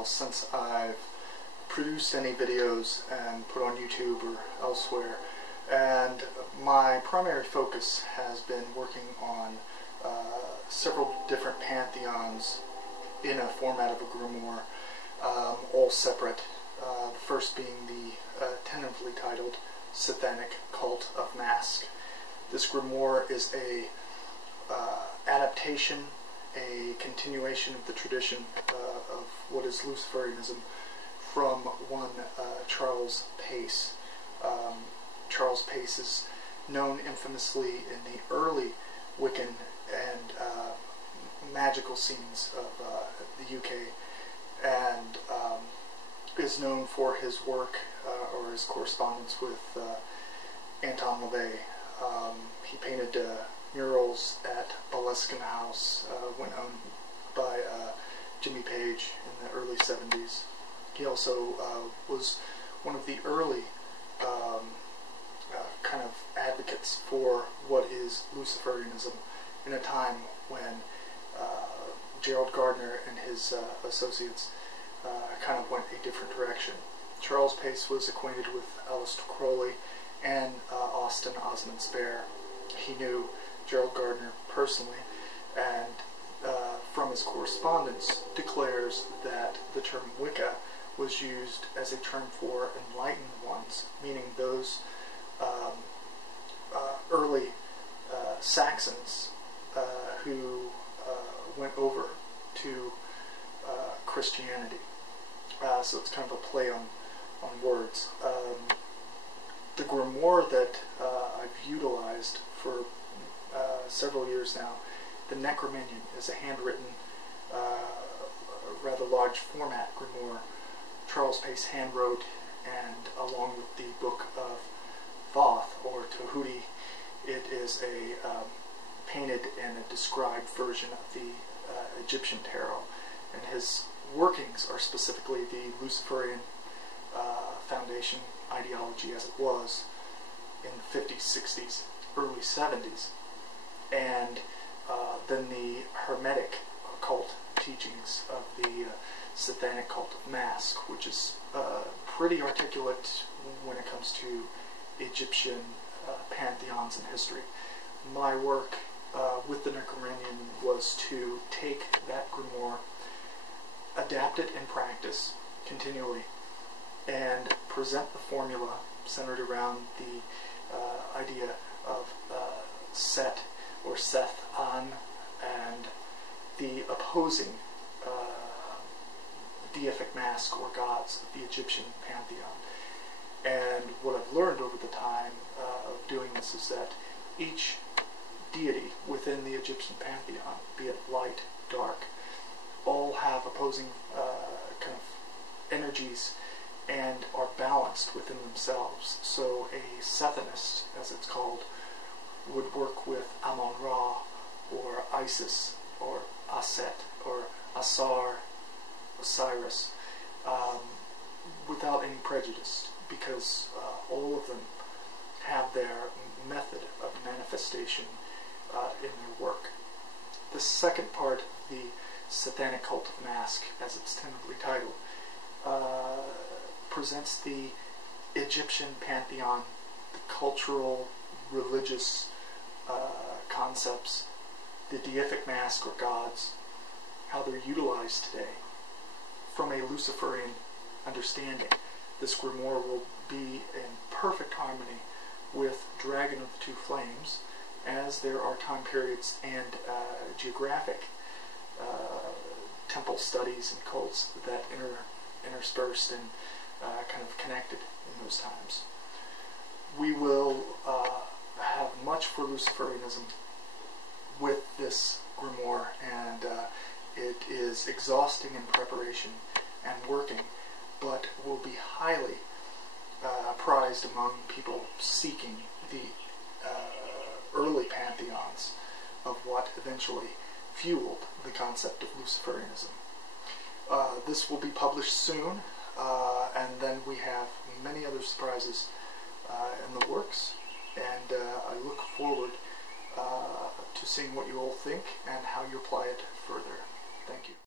while since I've produced any videos and put on YouTube or elsewhere, and my primary focus has been working on several different pantheons in a format of a grimoire, all separate. The first being the tentatively titled Sethanic Cult of Masks. This grimoire is a adaptation, a continuation of the tradition of what is Luciferianism from one Charles Pace. Charles Pace is known infamously in the early Wiccan and magical scenes of the UK, and is known for his work or his correspondence with Anton LaVey. He painted murals at Boleskine House when owned by Jimmy Page in the early 70s. He also was one of the early kind of advocates for what is Luciferianism in a time when Gerald Gardner and his associates kind of went a different direction. Charles Pace was acquainted with Aleister Crowley and Austin Osman Spare. He knew Gerald Gardner personally, and from his correspondence declares that the term Wicca was used as a term for enlightened ones, meaning those early Saxons who went over to Christianity. So it's kind of a play on words. The grimoire that I've utilized for several years now, the Necrominon, is a handwritten, rather large format grimoire. Charles Pace handwrote, and along with the Book of Thoth, or Tahuti, it is a painted and a described version of the Egyptian tarot. And his workings are specifically the Luciferian Foundation ideology as it was in the 50s, 60s, early 70s, and then the Hermetic Occult teachings of the Sethanic Cult of Masks, which is pretty articulate when it comes to Egyptian pantheons and history. My work with the Necrominon was to take that grimoire, adapt it in practice continually, and present the formula centered around the idea of Set or Seth-an and the opposing deific mask or gods of the Egyptian pantheon. And what I've learned over the time of doing this is that each deity within the Egyptian pantheon, be it light, dark, all have opposing kind of energies and are balanced within themselves. So a Sethanist, as it's called, would work with Amon-Ra or Isis or Aset or Asar, Osiris, without any prejudice, because all of them have their method of manifestation in their work. The second part, the Sethanic Cult of Masks, as it's tentatively titled, presents the Egyptian pantheon, the cultural, religious concepts, the deific mask or gods, how they're utilized today. From a Luciferian understanding, this grimoire will be in perfect harmony with Dragon of the Two Flames, as there are time periods and geographic temple studies and cults that interspersed and kind of connected in those times. We will have much for Luciferianism with this grimoire, and it is exhausting in preparation and working, but will be highly prized among people seeking the early pantheons of what eventually fueled the concept of Luciferianism. This will be published soon, and then we have many other surprises in the works, and I look forward to seeing what you all think and how you apply it further. Thank you.